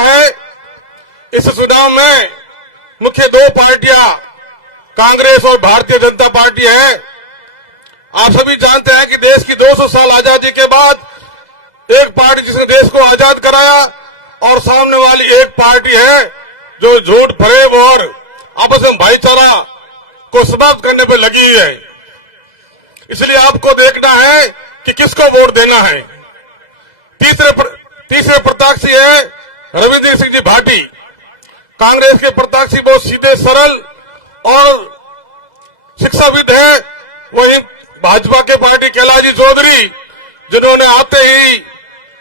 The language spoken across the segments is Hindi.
है, इस चुनाव में मुख्य दो पार्टियां कांग्रेस और भारतीय जनता पार्टी है। आप सभी जानते हैं कि देश की 200 साल आजादी के बाद एक पार्टी जिसने देश को आजाद कराया और सामने वाली एक पार्टी है जो झूठ फरेब और आपस में भाईचारा को समाप्त करने पर लगी हुई है। इसलिए आपको देखना है कि किसको वोट देना है। तीसरे प्रत्याशी है रविंद्र सिंह जी भाटी। कांग्रेस के प्रत्याशी बहुत सीधे सरल और शिक्षाविद है। वहीं भाजपा के पार्टी कैलाश जी चौधरी, जिन्होंने आते ही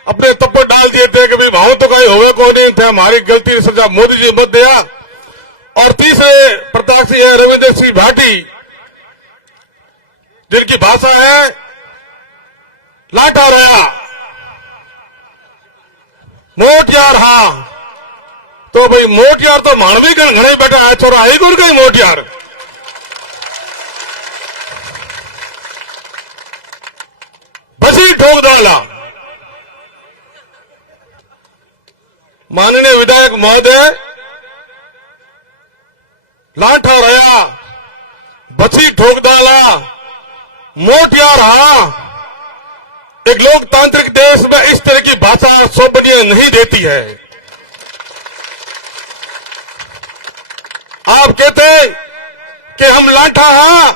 अपने तप्पड़ डाल दिए थे कि भाई वहां तो कहीं होवे को नहीं थे, हमारी गलती की सजा मोदी जी मत दिया। और तीसरे प्रत्याशी है रविंद्र सिंह भाटी, जिनकी भाषा है लाठा रहा मोट यार। हाँ, तो भाई मोट यार तो मानवी गण घने बैठा है, छोरा आई गुण गई मोट यार। बसी ठोक डाला। माननीय विधायक महोदय, लाठा रहा बसी ठोक डाला मोट यार। हाँ, एक लोकतांत्रिक देश में इस तरह की भाषा शोभनीय नहीं देती है। आप कहते कि हम लाठा, हाँ,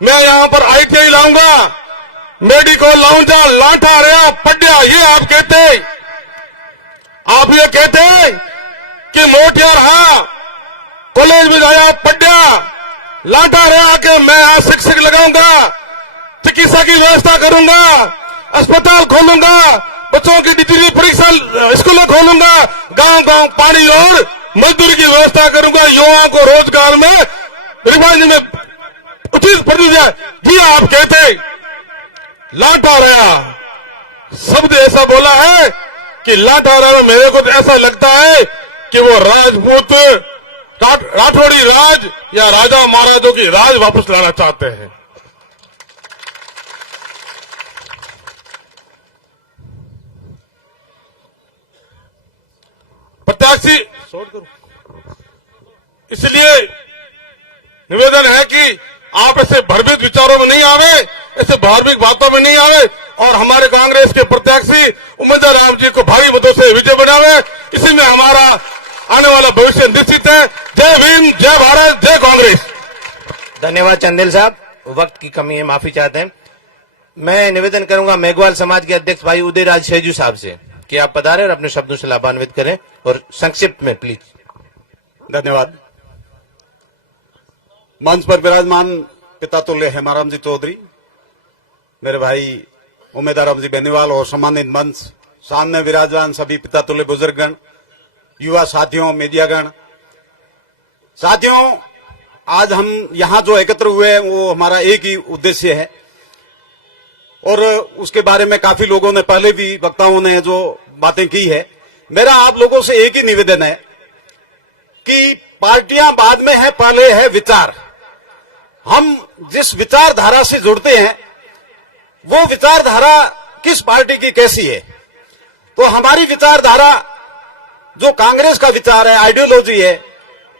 मैं यहां पर ITI लाऊंगा, मेडिकल लाऊंगा, लाठा रहा पड्या, ये आप कहते। आप ये कहते कि मोट यार, हाँ, कॉलेज में जाया पड्या, लाठा रहा कि मैं यहां शिक्षक लगाऊंगा, चिकित्सा की व्यवस्था करूंगा, अस्पताल खोलूंगा, बच्चों की डिग्री परीक्षा स्कूलों खोलूंगा, गांव-गांव पानी और मजदूरी की व्यवस्था करूंगा, युवाओं को रोजगार में रिवाइज में उचित प्रतिशत जी आप कहते। लाठा रहा शब्द ऐसा बोला है कि लाठा रहा, मेरे को तो ऐसा लगता है कि वो राजपूत राठौड़ी राज या राजा महाराजों की राज वापस लाना चाहते हैं। प्रत्याशी इसलिए निवेदन है कि आप ऐसे भ्रमित विचारों में नहीं आवे, ऐसे धार्मिक बातों में नहीं आवे और हमारे कांग्रेस के प्रत्याशी उम्मीदवार राम जी को भारी मतों से विजय बनावे। इसी में हमारा आने वाला भविष्य निश्चित है। जय भीम, जय भारत, जय कांग्रेस। धन्यवाद चंदेल साहब, वक्त की कमी है, माफी चाहते हैं। मैं निवेदन करूंगा मेघवाल समाज के अध्यक्ष भाई उदयराज शेजू साहब से कि आप पधारें और अपने शब्दों से लाभान्वित करें और संक्षिप्त में प्लीज। धन्यवाद। मंच पर विराजमान पिता तुल्य हेमाराम जी चौधरी, मेरे भाई उम्मीदवार राम जी बेनीवाल और सम्मानित मंच सामने विराजमान सभी पिता तुल्य बुजुर्गगण, युवा साथियों, मीडियागण। साथियों, आज हम यहां जो एकत्र हुए हैं वो हमारा एक ही उद्देश्य है और उसके बारे में काफी लोगों ने पहले भी वक्ताओं ने जो बातें की है। मेरा आप लोगों से एक ही निवेदन है कि पार्टियां बाद में है, पहले है विचार। हम जिस विचारधारा से जुड़ते हैं वो विचारधारा किस पार्टी की कैसी है, तो हमारी विचारधारा जो कांग्रेस का विचार है, आइडियोलॉजी है,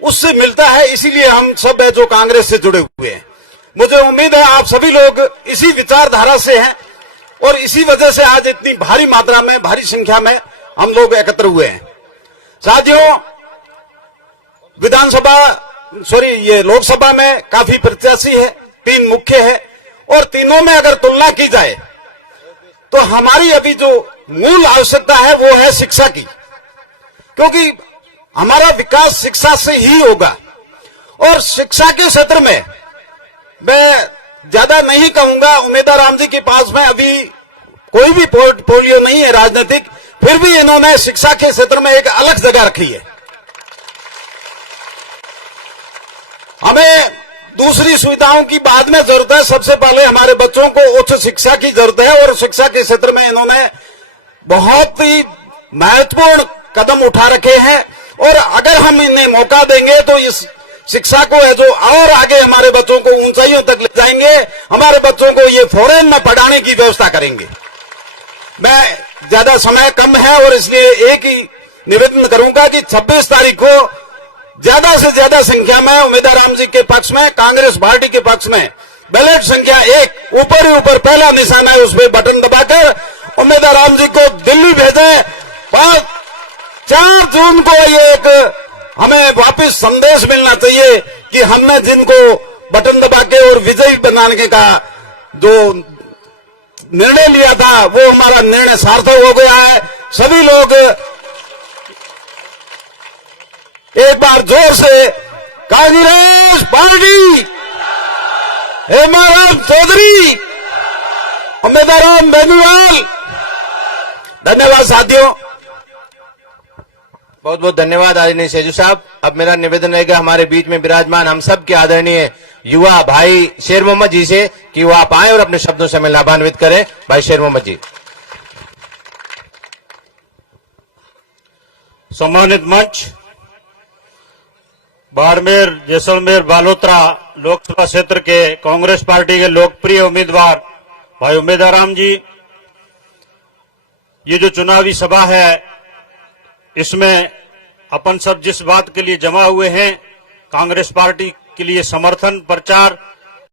उससे मिलता है। इसीलिए हम सब है जो कांग्रेस से जुड़े हुए हैं। मुझे उम्मीद है आप सभी लोग इसी विचारधारा से हैं और इसी वजह से आज इतनी भारी मात्रा में, भारी संख्या में हम लोग एकत्र हुए हैं। साथियों, ये लोकसभा में काफी प्रत्याशी है, 3 मुख्य है और तीनों में अगर तुलना की जाए तो हमारी अभी जो मूल आवश्यकता है वो है शिक्षा की, क्योंकि हमारा विकास शिक्षा से ही होगा। और शिक्षा के क्षेत्र में मैं ज्यादा नहीं कहूंगा, उम्मीदवार राम जी के पास में अभी कोई भी पोर्टफोलियो नहीं है राजनीतिक, फिर भी इन्होंने शिक्षा के क्षेत्र में एक अलग जगह रखी है। हमें दूसरी सुविधाओं की बाद में जरूरत है, सबसे पहले हमारे बच्चों को उच्च शिक्षा की जरूरत है और शिक्षा के क्षेत्र में इन्होंने बहुत ही महत्वपूर्ण कदम उठा रखे हैं और अगर हम इन्हें मौका देंगे तो इस शिक्षा को है जो और आगे हमारे बच्चों को ऊंचाइयों तक ले जाएंगे, हमारे बच्चों को ये फॉरेन में पढ़ाने की व्यवस्था करेंगे। मैं ज्यादा समय कम है और इसलिए एक ही निवेदन करूंगा कि 26 तारीख को ज्यादा से ज्यादा संख्या में उम्मीदवार राम जी के पक्ष में, कांग्रेस पार्टी के पक्ष में बैलेट संख्या 1 ऊपर ही ऊपर पहला निशान है, उस पर बटन दबाकर उम्मीदवार राम जी को दिल्ली भेजें। 4 जून को ये एक हमें वापस संदेश मिलना चाहिए कि हमने जिनको बटन दबा के और विजयी बनाने का जो निर्णय लिया था वो हमारा निर्णय सार्थक हो गया है। सभी लोग एक बार जोर से कांग्रेस पार्टी, हेमाराम चौधरी, उम्मीदवार राम बेनीवाल। धन्यवाद साथियों। बहुत बहुत धन्यवाद आदरणीय सेजू साहब। अब मेरा निवेदन रहेगा हमारे बीच में विराजमान हम सब के आदरणीय युवा भाई शेर मोहम्मद जी से कि वो आप आए और अपने शब्दों से हमें लाभान्वित करें। भाई शेर मोहम्मद जी। सम्मानित मंच, बाड़मेर, जैसलमेर, बालोतरा लोकसभा क्षेत्र के कांग्रेस पार्टी के लोकप्रिय उम्मीदवार भाई उम्मीदवार राम जी, ये जो चुनावी सभा है इसमें अपन सब जिस बात के लिए जमा हुए हैं, कांग्रेस पार्टी के लिए समर्थन, प्रचार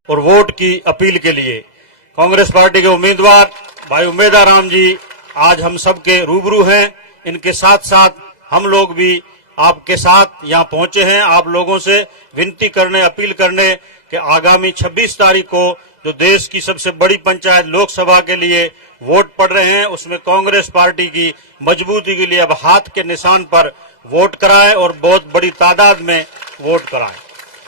और वोट की अपील के लिए, कांग्रेस पार्टी के उम्मीदवार भाई उम्मीदवार राम जी आज हम सब के रूबरू हैं। इनके साथ साथ हम लोग भी आपके साथ यहाँ पहुंचे हैं, आप लोगों से विनती करने, अपील करने कि आगामी 26 तारीख को जो देश की सबसे बड़ी पंचायत लोकसभा के लिए वोट पड़ रहे हैं, उसमें कांग्रेस पार्टी की मजबूती के लिए अब हाथ के निशान पर वोट कराएं और बहुत बड़ी तादाद में वोट कराएं।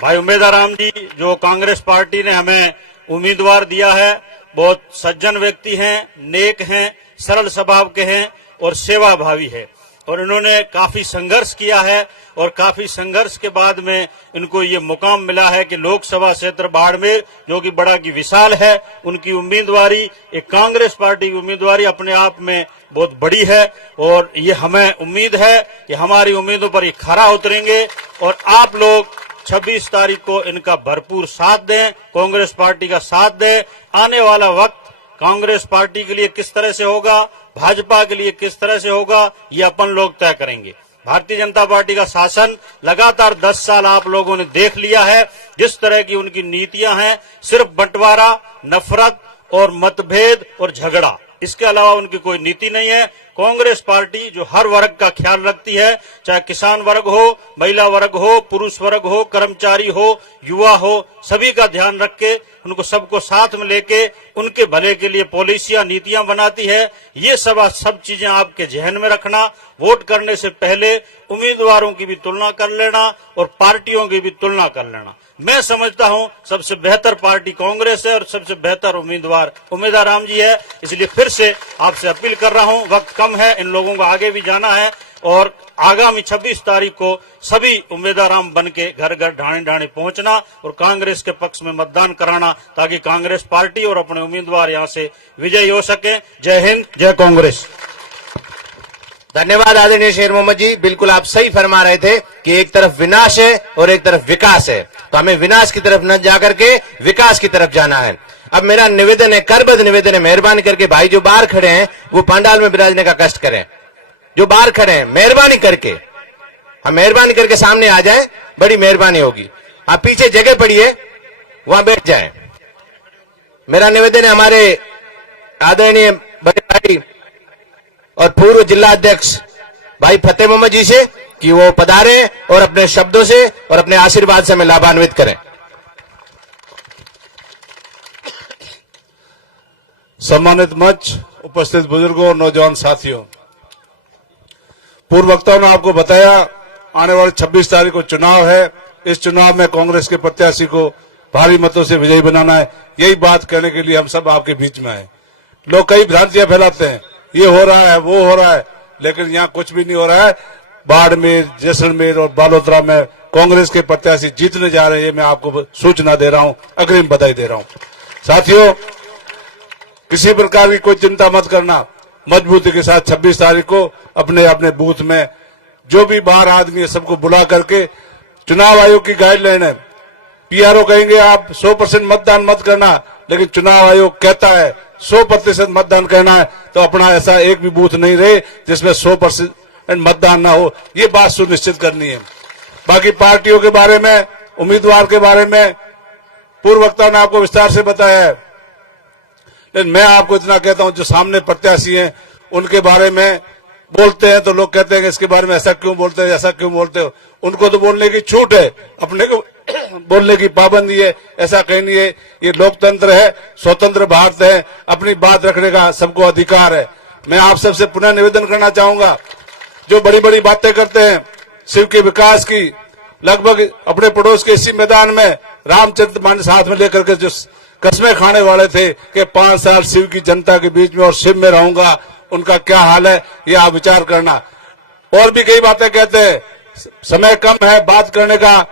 भाई उम्मीदवार राम जी जो कांग्रेस पार्टी ने हमें उम्मीदवार दिया है, बहुत सज्जन व्यक्ति हैं, नेक हैं, सरल स्वभाव के हैं और सेवाभावी है, और इन्होंने काफी संघर्ष किया है और काफी संघर्ष के बाद में इनको ये मुकाम मिला है कि लोकसभा क्षेत्र बाड़मेर जो कि बड़ा की विशाल है, उनकी उम्मीदवारी, एक कांग्रेस पार्टी की उम्मीदवारी अपने आप में बहुत बड़ी है और ये हमें उम्मीद है कि हमारी उम्मीदों पर ये खरा उतरेंगे और आप लोग 26 तारीख को इनका भरपूर साथ दें, कांग्रेस पार्टी का साथ दें। आने वाला वक्त कांग्रेस पार्टी के लिए किस तरह से होगा, भाजपा के लिए किस तरह से होगा, ये अपन लोग तय करेंगे। भारतीय जनता पार्टी का शासन लगातार 10 साल आप लोगों ने देख लिया है, जिस तरह की उनकी नीतियां हैं, सिर्फ बंटवारा, नफरत और मतभेद और झगड़ा, इसके अलावा उनकी कोई नीति नहीं है। कांग्रेस पार्टी जो हर वर्ग का ख्याल रखती है, चाहे किसान वर्ग हो, महिला वर्ग हो, पुरुष वर्ग हो, कर्मचारी हो, युवा हो, सभी का ध्यान रख के उनको सबको साथ में लेके उनके भले के लिए पॉलिसियां, नीतियां बनाती है। ये सब चीजें आपके जहन में रखना। वोट करने से पहले उम्मीदवारों की भी तुलना कर लेना और पार्टियों की भी तुलना कर लेना। मैं समझता हूं सबसे बेहतर पार्टी कांग्रेस है और सबसे बेहतर उम्मीदवार राम जी है। इसलिए फिर से आपसे अपील कर रहा हूं, वक्त कम है, इन लोगों को आगे भी जाना है और आगामी 26 तारीख को सभी उम्मीदवार राम बन के घर घर ढाणे ढाणे पहुंचना और कांग्रेस के पक्ष में मतदान कराना, ताकि कांग्रेस पार्टी और अपने उम्मीदवार यहां से विजयी हो सके। जय हिंद, जय कांग्रेस। धन्यवाद आदरणीय शेर मोहम्मद जी। बिल्कुल आप सही फरमा रहे थे कि एक तरफ विनाश है और एक तरफ विकास है, तो हमें विनाश की तरफ न जाकर के विकास की तरफ जाना है। अब मेरा निवेदन है, करबद्ध निवेदन है, मेहरबानी करके भाई जो बाहर खड़े हैं वो पंडाल में विराजने का कष्ट करें। जो बाहर खड़े हैं मेहरबानी करके, हम मेहरबानी करके सामने आ जाएं, बड़ी मेहरबानी होगी। आप पीछे जगह पड़ी है, वहां बैठ जाएं। मेरा निवेदन है हमारे आदरणीय बड़े भाई और पूर्व जिला अध्यक्ष भाई फतेह मोहम्मद जी से कि वो पधारे और अपने शब्दों से और अपने आशीर्वाद से हमें लाभान्वित करें। सम्मानित मंच, उपस्थित बुजुर्गों और नौजवान साथियों, पूर्व वक्ताओं ने आपको बताया आने वाले 26 तारीख को चुनाव है। इस चुनाव में कांग्रेस के प्रत्याशी को भारी मतों से विजयी बनाना है। यही बात कहने के लिए हम सब आपके बीच में हैं। लोग कई भ्रांतियां फैलाते हैं, ये हो रहा है, वो हो रहा है, लेकिन यहाँ कुछ भी नहीं हो रहा है। बाड़मेर, जैसलमेर और बालोतरा में कांग्रेस के प्रत्याशी जीतने जा रहे हैं, ये मैं आपको सूचना दे रहा हूं, अग्रिम बधाई दे रहा हूं। साथियों, किसी प्रकार की कोई चिंता मत करना, मजबूती के साथ 26 तारीख को अपने अपने बूथ में जो भी बाहर आदमी है सबको बुला करके, चुनाव आयोग की गाइडलाइन है, पीआरओ कहेंगे आप 100% मतदान मत करना, लेकिन चुनाव आयोग कहता है 100% मतदान करना है, तो अपना ऐसा एक भी बूथ नहीं रहे जिसमें 100% एंड मतदान ना हो, ये बात सुनिश्चित करनी है। बाकी पार्टियों के बारे में, उम्मीदवार के बारे में पूर्व वक्ता ने आपको विस्तार से बताया है, लेकिन मैं आपको इतना कहता हूं, जो सामने प्रत्याशी हैं उनके बारे में बोलते हैं तो लोग कहते हैं कि इसके बारे में ऐसा क्यों बोलते हैं, ऐसा क्यों बोलते हो। उनको तो बोलने की छूट है, अपने को बोलने की पाबंदी है, ऐसा कहीं नहीं है। ये लोकतंत्र है, स्वतंत्र भारत है, अपनी बात रखने का सबको अधिकार है। मैं आप सबसे पुनः निवेदन करना चाहूंगा, जो बड़ी बड़ी बातें करते हैं शिव के विकास की, लगभग अपने पड़ोस के इसी मैदान में रामचरितमानस हाथ में लेकर के जो कस्में खाने वाले थे कि 5 साल शिव की जनता के बीच में और शिव में रहूंगा, उनका क्या हाल है, ये आप विचार करना। और भी कई बातें कहते हैं, समय कम है बात करने का,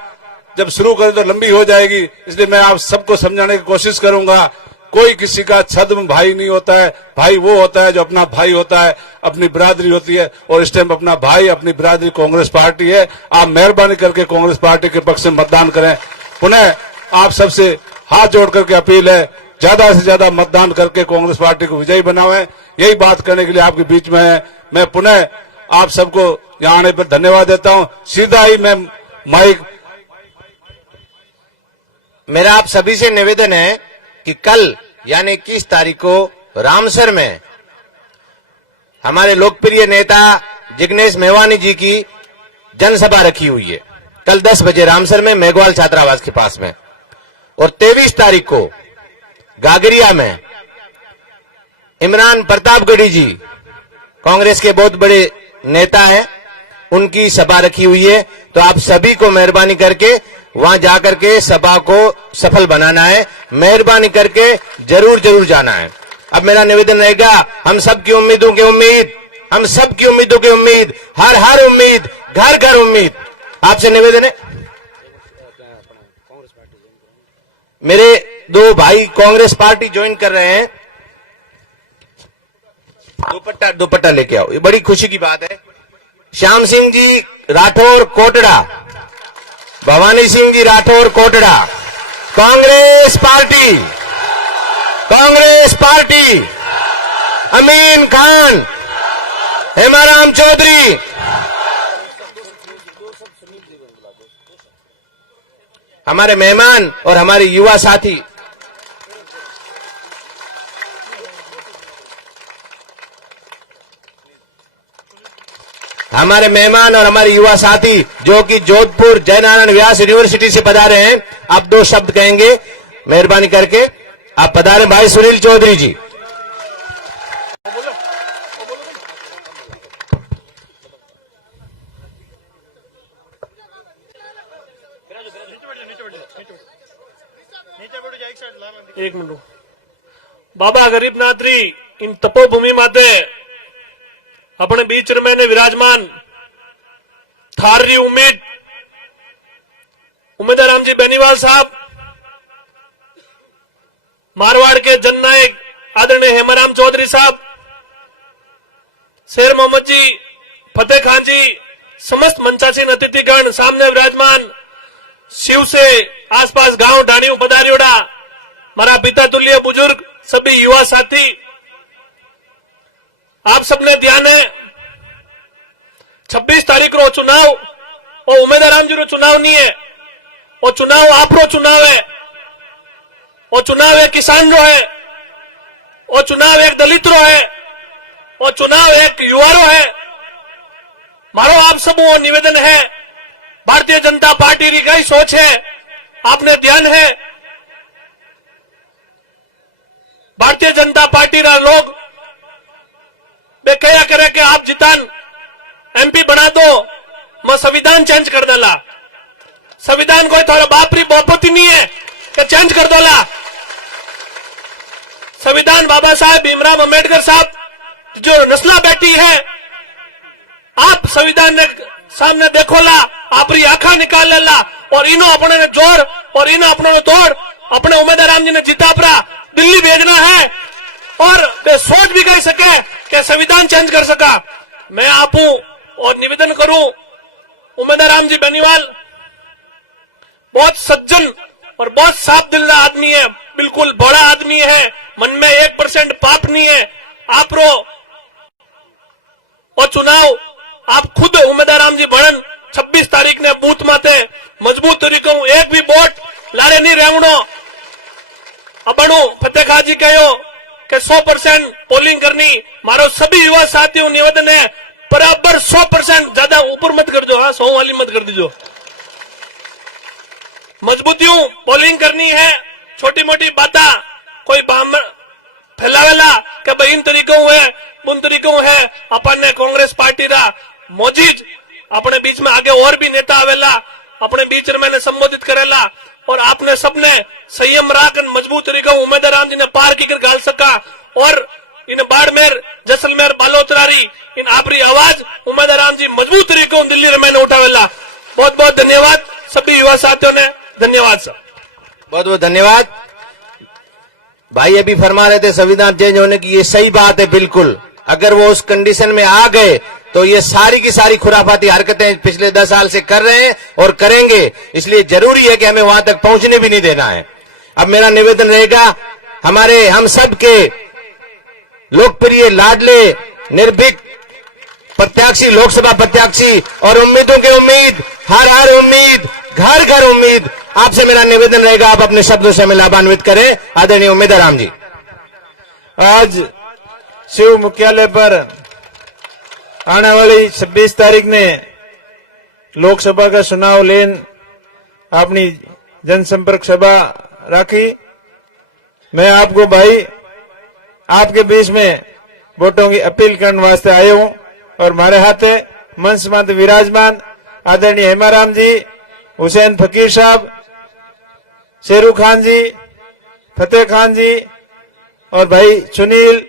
जब शुरू करें तो लंबी हो जाएगी, इसलिए मैं आप सबको समझाने की कोशिश करूंगा। कोई किसी का छद्म भाई नहीं होता है, भाई वो होता है जो अपना भाई होता है, अपनी बिरादरी होती है, और इस टाइम अपना भाई, अपनी बिरादरी कांग्रेस पार्टी है। आप मेहरबानी करके कांग्रेस पार्टी के पक्ष में मतदान करें। पुनः आप सबसे हाथ जोड़ करके अपील है, ज्यादा से ज्यादा मतदान करके कांग्रेस पार्टी को विजयी बनावें। यही बात करने के लिए आपके बीच में है। मैं पुनः आप सबको यहाँ आने पर धन्यवाद देता हूँ। सीधा ही मैं माइक, मेरा आप सभी से निवेदन है कि कल यानी 21 तारीख को रामसर में हमारे लोकप्रिय नेता जिग्नेश मेवानी जी की जनसभा रखी हुई है, कल 10 बजे रामसर में मेघवाल छात्रावास के पास में। और 23 तारीख को गागरिया में इमरान प्रतापगढ़ी जी, कांग्रेस के बहुत बड़े नेता हैं, उनकी सभा रखी हुई है। तो आप सभी को मेहरबानी करके वहां जाकर के सभा को सफल बनाना है, मेहरबानी करके जरूर जरूर जाना है। अब मेरा निवेदन रहेगा, हम सबकी उम्मीदों की उम्मीद, हम सबकी उम्मीदों की उम्मीद, हर हर उम्मीद, घर घर उम्मीद। आपसे निवेदन है, मेरे 2 भाई कांग्रेस पार्टी ज्वाइन कर रहे हैं, दुपट्टा लेके आओ, ये बड़ी खुशी की बात है। Shyam Singh ji Rathore Kotra, Bhavani Singh ji Rathore Kotra, Congress party, Congress party. अमीन खान, हेमाराम चौधरी, हमारे मेहमान और हमारे युवा साथी, हमारे मेहमान और हमारे युवा साथी जो कि जोधपुर जयनारायण व्यास यूनिवर्सिटी से पधारे हैं, आप 2 शब्द कहेंगे, मेहरबानी करके आप पधारे। भाई सुनील चौधरी जी। एक मिनट, बाबा गरीबनाथ री इन तपोभूमि माते अपने बीच में ने विराजमान थार री उम्मीदवार जी बेनीवाल साहब, मारवाड़ के जननायक आदरणीय हेमाराम चौधरी साहब, शेर मोहम्मद जी, फतेह खान जी, समस्त मंचासीन अतिथिगण सामने विराजमान, शिव से आसपास गांव ढाणियों पधारियोड़ा, मारा पिता तुल्य बुजुर्ग, सभी युवा साथी, आप सबने ध्यान है 26 तारीख रो चुनाव और उम्मीदवार जी रो चुनाव नहीं है, और चुनाव आप रो चुनाव है, और चुनाव एक किसान रो है, और चुनाव एक दलित रो है, और चुनाव एक युवा रो है। मारो आप सबको निवेदन है, भारतीय जनता पार्टी की कई सोच है, आपने ध्यान है, भारतीय जनता पार्टी रा लोग वे क्या करे कि आप जितान एमपी बना दो, मैं संविधान चेंज कर देला। संविधान कोई थोड़ा बापरी बहुपति नहीं है कि चेंज कर दोला। संविधान बाबा साहब भीमराव अंबेडकर साहब जो नस्ला बैठी है, आप संविधान ने सामने देखोला, आपरी आंखा निकाल लेला, और इनो अपने ने जोर और इनो अपने ने तोड़, अपने उम्मीदवार राम जी ने जीता परा दिल्ली भेजना है, और वे सोच भी कह सके कि संविधान चेंज कर सका। मैं आपू और निवेदन करूं, उम्मीदवार राम जी बेनीवाल बहुत सज्जन और बहुत साफ दिल का आदमी है, बिल्कुल बड़ा आदमी है, मन में 1% पाप नहीं है। आप रो और चुनाव आप खुद उमेदवार जी भणन 26 तारीख ने बूथ माते मजबूत तरीको एक भी वोट लारे नहीं रेवणो अपनू फतेखा जी कहो कि 100% पोलिंग करनी। मारो सभी युवा साथियों निवेदन है बराबर 100% ज्यादा ऊपर मत कर दो, हाँ 100 वाली मत कर दीजो। मजबूतियों पोलिंग करनी है। छोटी मोटी बातें कोई फैलावेला कि भाई इन तरीकों है उन तरीकों है। अपन ने कांग्रेस पार्टी रा मौजिज अपने बीच में आगे और भी नेता आवेला अपने बीच में मैंने संबोधित करेला और आपने सबने संयम राख मजबूत तरीका उम्मीदवार जी ने पार की गाल सका और इन बाड़मेर जैसलमेर बालोतरारी इन आपरी आवाज उम्मीदवार जी मजबूत तरीको दिल्ली में मैंने उठावेला। बहुत बहुत धन्यवाद सभी युवा साथियों ने, धन्यवाद सर। बहुत बहुत धन्यवाद। भाई अभी फरमा रहे थे संविधान चेंज होने की, ये सही बात है बिल्कुल। अगर वो उस कंडीशन में आ गए तो ये सारी की सारी खुराफाती हरकतें पिछले 10 साल से कर रहे हैं और करेंगे, इसलिए जरूरी है कि हमें वहां तक पहुंचने भी नहीं देना है। अब मेरा निवेदन रहेगा हमारे हम सब के लोकप्रिय लाडले निर्भीक प्रत्याशी लोकसभा प्रत्याशी और उम्मीदों के उम्मीद हर हर उम्मीद घर घर उम्मीद, आपसे मेरा निवेदन रहेगा आप अपने शब्दों से हमें लाभान्वित करें। आदरणीय उम्मीदवार राम जी। आज शिव मुख्यालय पर आने वाली 26 तारीख ने लोकसभा का चुनाव लेन अपनी जनसंपर्क सभा रखी। मैं आपको भाई आपके बीच में वोटों की अपील करने वास्ते आया हूं और हमारे हाथ मंच में विराजमान आदरणीय हेमाराम जी, हुसैन फकीर साहब, शेरू खान जी, फतेह खान जी और भाई सुनील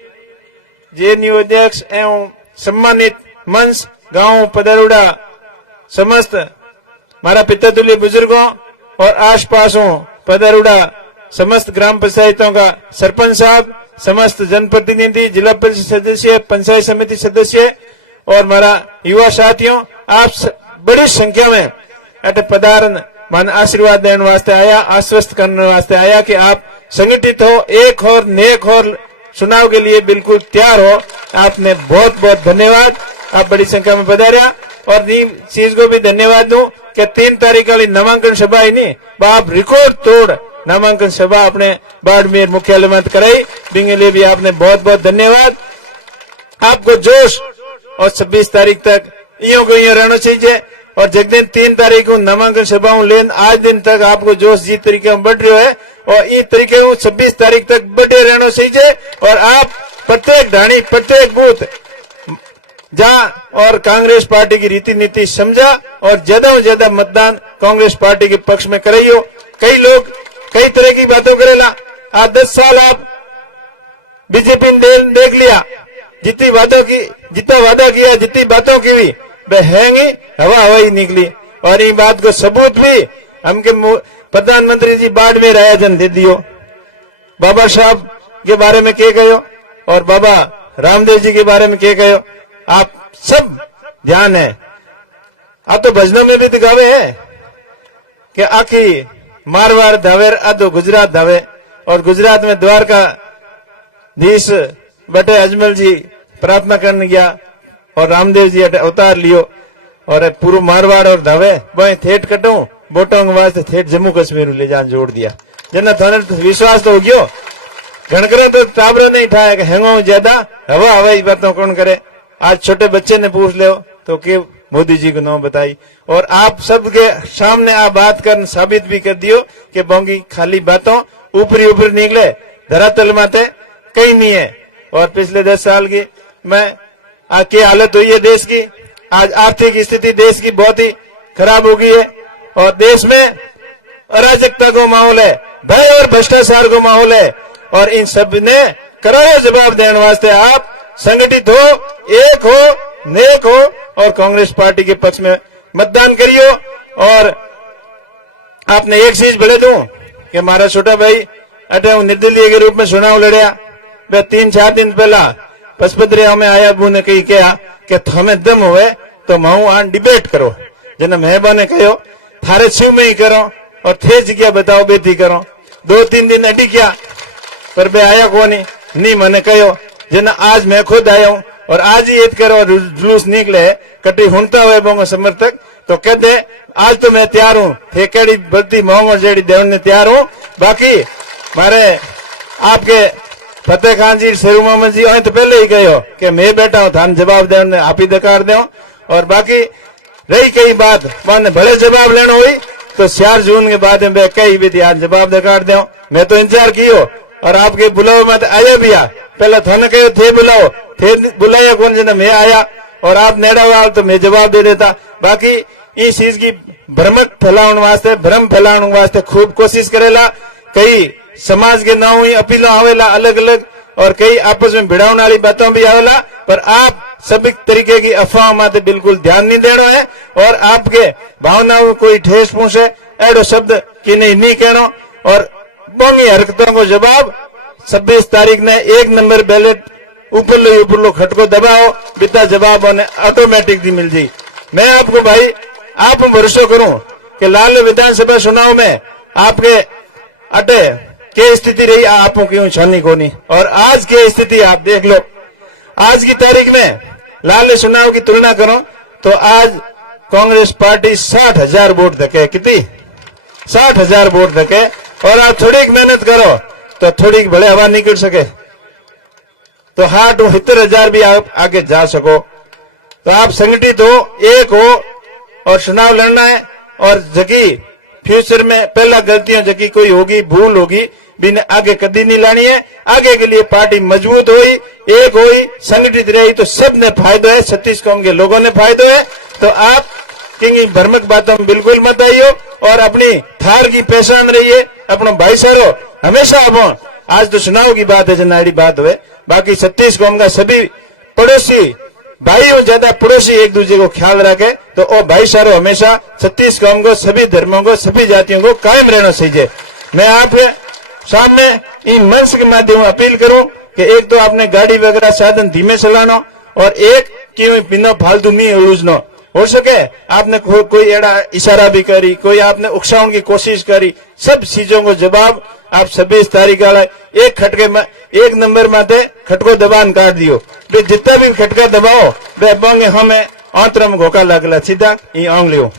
जेएनयू अध्यक्ष एवं सम्मानित मंच गांव पदरुड़ा समस्त हमारा पितृतुल्य बुजुर्गों और आसपासों पदरुड़ा समस्त ग्राम पंचायतों का सरपंच साहब, समस्त जनप्रतिनिधि, जिला परिषद सदस्य, पंचायत समिति सदस्य और हमारा युवा साथियों, आप बड़ी संख्या में अटे पधारन मान आशीर्वाद देने वास्ते आया, आश्वस्त करने वास्ते आया कि आप संगठित हो, एक और नेक और चुनाव के लिए बिल्कुल तैयार हो। आपने बहुत बहुत धन्यवाद, आप बड़ी संख्या में पधारा। और नी चीज को भी धन्यवाद दूं कि 3 तारीख वाली नामांकन सभा ही नहीं, आप रिकॉर्ड तोड़ नामांकन सभा अपने बाड़मेर मुख्यालय में कराई, जिसके लिए भी आपने बहुत बहुत धन्यवाद। आपको जोश और 26 तारीख तक इं को इं रहना चाहिए और जब दिन 3 तारीख को नामांकन सभाओं लेन आज दिन तक आपको जोश जी तरीके में बढ़ रहा है और इस तरीके को 26 तारीख तक बढ़े रहना चाहिए और आप प्रत्येक ढाणी प्रत्येक बूथ जा और कांग्रेस पार्टी की रीति नीति समझा और ज्यादा से ज्यादा मतदान कांग्रेस पार्टी के पक्ष में कराइयो। कई लोग कई तरह की बातों करेला, आज 10 साल आप बीजेपी ने देख लिया, जितनी वादों की जितना वादा किया जितनी बातों की भी बहेंगी हवा ही निकली। और ये बात को सबूत भी हमके प्रधानमंत्री जी बाड़मेर आयोजन दे दियो, बाबा साहब के बारे में क्या कहो और बाबा रामदेव जी के बारे में क्या कहो, आप सब ध्यान है। आप तो भजनों में भी दिखावे है कि आखी मारवाड़ धावे आधो गुजरात धावे और गुजरात में द्वारका धीश बटे अजमल जी प्रार्थना करने गया और रामदेव जी अवतार लियो और पूरा मारवाड़ और धावे वही थेट कटो वोटों के वास्ते थेट जम्मू कश्मीर ले जान जोड़ दिया। जना थाने विश्वास तो हो गयो, घणकरा तो टाबरे नहीं ठाया कि हेंगो ज्यादा हवा हवाई बातों कौन करे। आज छोटे बच्चे ने पूछ ले तो कि मोदी जी को नाम बताई और आप सबके सामने आप बात कर साबित भी कर दियो कि बोंगी खाली बातों ऊपरी ऊपरी निकले, धरातल माते कहीं नहीं है। और पिछले 10 साल की मैं आज की हालत हुई है देश की, आज आर्थिक स्थिति देश की बहुत ही खराब हो गई है और देश में अराजकता को माहौल है, भय और भ्रष्टाचार को माहौल है और इन सब ने कराया जवाब देने वास्ते आप संगठित हो, एक हो, नेक हो और कांग्रेस पार्टी के पक्ष में मतदान करियो। और आपने एक चीज बड़े दूं कि हमारा छोटा भाई अटल निर्दलीय के रूप में चुनाव लड़िया, वह 3-4 दिन पहला पचपत्रिया में आया बू ने कही कहा कि हमें दम हुए तो महू आन डिबेट करो, जना मेहबा ने कहो थारे शिव में ही करो और थे जगह बताओ बेटी करो। 2-3 दिन अड़ी क्या पर बे आया को नहीं मैंने कहो जना आज मैं खुद आया हूं और आज ही ईद करो जुलूस निकले कटी हुनता हुए बोंगो समर्थक तो कह दे आज तो मैं तैयार हूं थे केड़ी बल्ती मोहम्मद जेडी देवन ने तैयार हूं बाकी मारे आपके फतेह खान जी शेरू मोहम्मद जी तो पहले ही कहो कि मैं बैठा हूं थान जवाब देने आप ही दकार दो और बाकी रही कई बात मैंने भले जवाब लेना हुई तो 4 जून के बाद में कई भी आज जवाब दकार दो मैं तो इंतजार कियो और आपके बुलाओ मत आया भी आ पहले थाने कहो थे बुलाओ थे बुलाया कौन जना मैं आया और आप नेड़ा वाल तो मैं जवाब दे देता बाकी इस चीज की भ्रमत फैलाने वास्ते भ्रम फैलाने वास्ते खूब कोशिश करेला कई समाज के नाम ही अपील आवेला अलग अलग और कई आपस में भिड़ाने वाली बातों भी आवेला पर आप सभी तरीके की अफवाह माते बिल्कुल ध्यान नहीं देना है और आपके भावनाओं को कोई ठेस पहुंचे एडो शब्द की नहीं कहना और बोंगी हरकतों को जवाब 26 तारीख ने 1 नंबर बैलेट ऊपर लो खटको दबाओ बिता जवाब ऑटोमेटिक दी मिल जी मैं आपको भाई आप भरोसा करूं कि लाल विधानसभा चुनाव में आपके अटे के स्थिति रही आपको क्यों छानी कोनी और आज की स्थिति आप देख लो आज की तारीख में लाल चुनाव की तुलना करो तो आज कांग्रेस पार्टी 60,000 वोट धके कितनी 60,000 वोट धके और आप थोड़ी मेहनत करो तो थोड़ी भले हवा निकल सके तो 70,000 भी आप आगे जा सको तो आप संगठित हो एक हो और चुनाव लड़ना है और जगी फ्यूचर में पहला गलतियां जगी कोई होगी भूल होगी बिन आगे कदी नहीं लानी है आगे के लिए पार्टी मजबूत हुई एक हुई संगठित रही तो सब ने फायदा है 36 कौम के लोगों ने फायदा है तो आप किंग भ्रमक बातों में बिल्कुल मत आइयो और अपनी थार की पहचान रहिए अपना भाईचारो हमेशा अब आज तो चुनाव की बात है जनाड़ी बात हुए बाकी 36 कौम का सभी पड़ोसी भाई और ज्यादा पड़ोसी एक दूसरे को ख्याल रखे तो वो भाईचारो हमेशा 36 कौम को सभी धर्मों को सभी जातियों को कायम रहना चाहिए मैं आपके सामने इन मंच के माध्यम अपील करूं कि एक तो आपने गाड़ी वगैरह साधन धीमे चलाना और एक क्यों बिना फालतू नहीं उलझना हो सके आपने कोई एड़ा इशारा भी करी कोई आपने उकसाने की कोशिश करी सब चीजों को जवाब आप 26 तारीख वाला एक खटके में 1 नंबर माथे खटको दबान काट दियो वे जितना भी खटका दबाओ वे बोंगे हमें आंतरम घोका लगला सीधा ये आंग लियो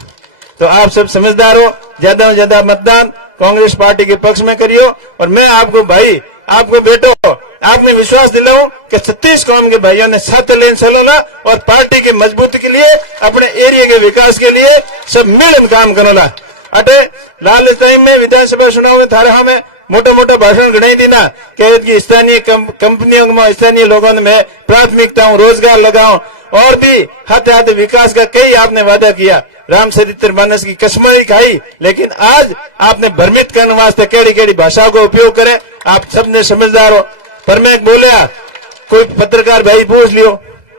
तो आप सब समझदार हो ज्यादा से ज्यादा मतदान कांग्रेस पार्टी के पक्ष में करियो और मैं आपको भाई आपको बेटो आपने विश्वास दिलाऊं कि 36 कौम के भाइयों ने साथ लेन चलोला और पार्टी के मजबूती के लिए अपने एरिया के विकास के लिए सब मिलकर काम करोला अटे लाल टाइम में विधानसभा चुनाव में थारा हमें मोटे भाषण गणाई देना कि स्थानीय कंपनियों में स्थानीय लोगों ने मैं प्राथमिकता हूँ रोजगार लगाऊं और भी हाथ विकास का कई आपने वादा किया रामचरित्र मानस की कसमाई खाई लेकिन आज आपने भ्रमित करने वास्ते केड़ी भाषा को उपयोग करे आप सबने समझदार हो पर मैं बोलिया कोई पत्रकार भाई पूछ लियो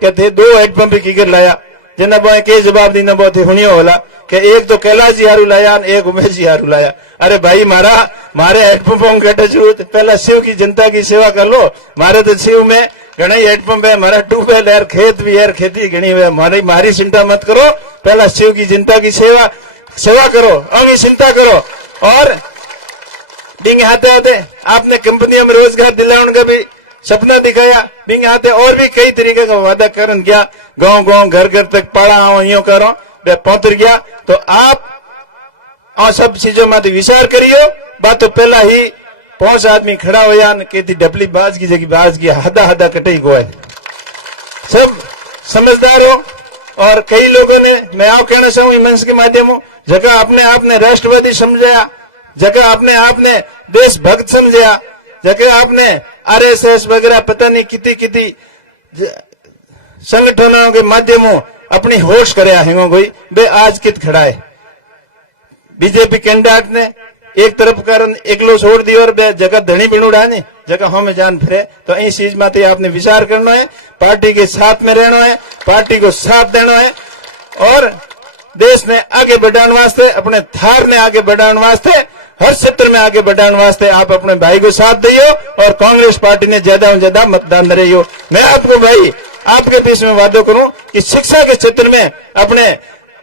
कहते 2 हैंडपंप की कर लाया जना बोए के जवाब देना बहुत हुनियो होला कि एक तो कैलाश जी हारू लाया एक उमेश जी हारू लाया अरे भाई मारे हैंडपंपों कटे जरूरत पहला शिव की जनता की सेवा कर लो मारे तो शिव में घना हैंडपंप है मारा ट्यूबवेल है खेत भी है खेती घनी है मारी चिंता मत करो पहला शिव की जनता की सेवा करो अंगी चिंता करो और बिंग हाथे आपने कंपनियों में रोजगार दिलाने का भी सपना दिखाया बिंग हाथे और भी कई तरीके का वादा करन गया गांव घर तक पड़ा यो करो पहुंच गया तो आप और सब चीजों में विचार करियो बात तो पहला ही 5 आदमी खड़ा होया कहती डबली बाज की जगह बाज की हदा कटई को है सब समझदार हो और कई लोगों ने मैं आप कहना चाहूँ मंच के माध्यम जगह अपने आपने राष्ट्रवादी समझाया जगह अपने आपने देशभक्त समझाया जगह आपने आरएसएस वगैरह पता नहीं कितनी संगठनों के माध्यमों अपनी होश करया है कोई बे आज कित खड़ा है बीजेपी कैंडिडेट ने एक तरफ कारण एकलो छोड़ दी और बे जगह धनी बिनुड़ा ने जगह हम जान फिरे तो इस चीज में आपने विचार करना है पार्टी के साथ में रहना है पार्टी को साथ देना है और देश ने आगे बढ़ाने वास्ते अपने थार ने आगे बढ़ाने वास्ते हर क्षेत्र में आगे बढ़ाने वास्ते आप अपने भाई को साथ दियो और कांग्रेस पार्टी ने ज्यादा से ज्यादा मतदान रहियो मैं आपको भाई आपके बीच में वादा करूं कि शिक्षा के क्षेत्र में अपने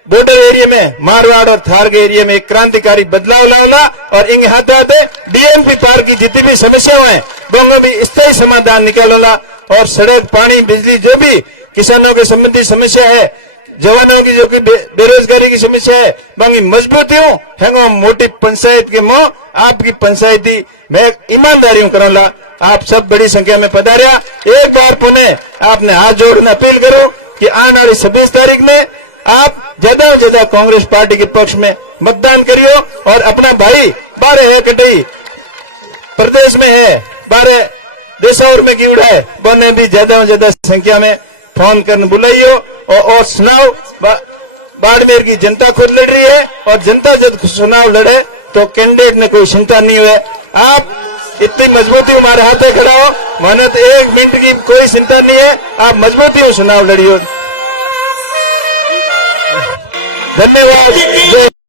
बॉर्डर एरिया में मारवाड़ और थार के एरिया में एक क्रांतिकारी बदलाव लाऊंगा और इन हाथों डीएमपी पार्क की जितनी भी समस्याएं हैं दोनों भी स्थायी समाधान निकालूंगा और सड़क पानी बिजली जो भी किसानों के संबंधी समस्या है, जवानों की जो कि बेरोजगारी की समस्या है, बाकी मजबूत हूं हैंगो मोटी पंचायत के मो आपकी पंचायती मैं ईमानदारी करूंगा। आप सब बड़ी संख्या में पधारिया। एक बार पुनः आपने हाथ जोड़ना अपील करूं कि आने वाली 26 तारीख में आप ज्यादा से ज्यादा कांग्रेस पार्टी के पक्ष में मतदान करियो और अपना भाई 12 है कटई प्रदेश में है, 12 देशौर में कीड़ा है, बोने भी ज्यादा से ज्यादा संख्या में फोन करने बुलाइयो और सुनाओ। बाड़मेर की जनता खुद लड़ रही है और जनता जब चुनाव लड़े तो कैंडिडेट में कोई चिंता नहीं हुए। आप इतनी मजबूती हमारे हाथे खड़ा हो, मानो तो 1 मिनट की कोई चिंता नहीं है, आप मजबूती हो चुनाव लड़ियो। धन्यवाद।